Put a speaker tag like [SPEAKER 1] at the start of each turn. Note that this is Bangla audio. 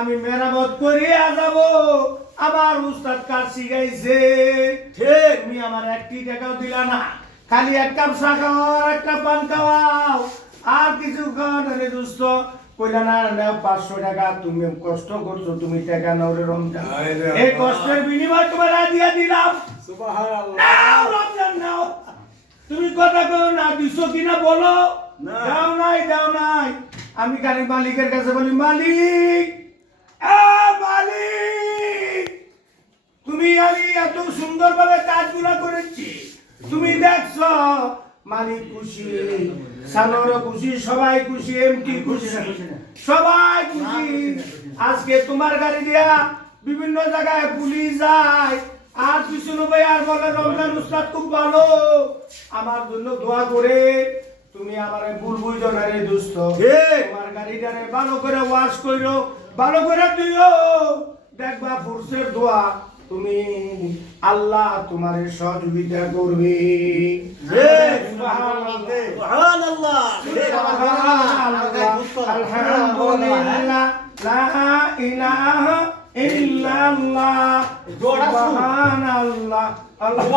[SPEAKER 1] আমি মেরামত করিয়া যাব। আমার উস্তাদ কাজ শিখাইছে?
[SPEAKER 2] ঠিক
[SPEAKER 1] তুমি আমার একটি টাকাও দিলা না। খালি এক কাপ চা খাওয়াও আর একটা পান খাওয়াও। আর কিছু খাওয়ান রে দোস্ত কইলা না পাঁচশো টাকা তুমি কষ্ট করছ তুমি টাকা নাও রে রমজান। এই কষ্টের বিনিময় তোমার দিয়া দিলাম।
[SPEAKER 2] সুবহানাল্লাহ।
[SPEAKER 1] নাও রমজান নাও। তুমি কথা কও না দিছো কিনা বলো।
[SPEAKER 2] না।
[SPEAKER 1] দাও নাই দাও নাই। আমি গাড়ির মালিকের কাছে বলি মালিক এ মালিক তুমি আমি এত সুন্দরভাবে কাজগুলো করেছি। তুমি দেখছ মালিক খুশি সানোরও খুশি সবাই খুশি এমটি খুশি সবাই খুশি। আজকে তোমার গাড়ি দিয়া বিভিন্ন জায়গায় পুলিশ যায়। আর পিছনে ভাই আর বলে রমজান উস্তাদ খুব ভালো। আমার জন্য দোয়া করে তুমি আমার ভুল বুঝো না রে দুস্থ। তোমার গাড়িটারে ভালো করে ওয়াশ কইরো ভালো করে দিও দেখবা ফুরসের দোয়া তুমি আল্লাহ তোমার সহযোগিতা করবে। আলহামদুলিল্লাহ। লা ইলাহা ইল্লাল্লাহ। সুবহানাল্লাহ। আল্লাহ।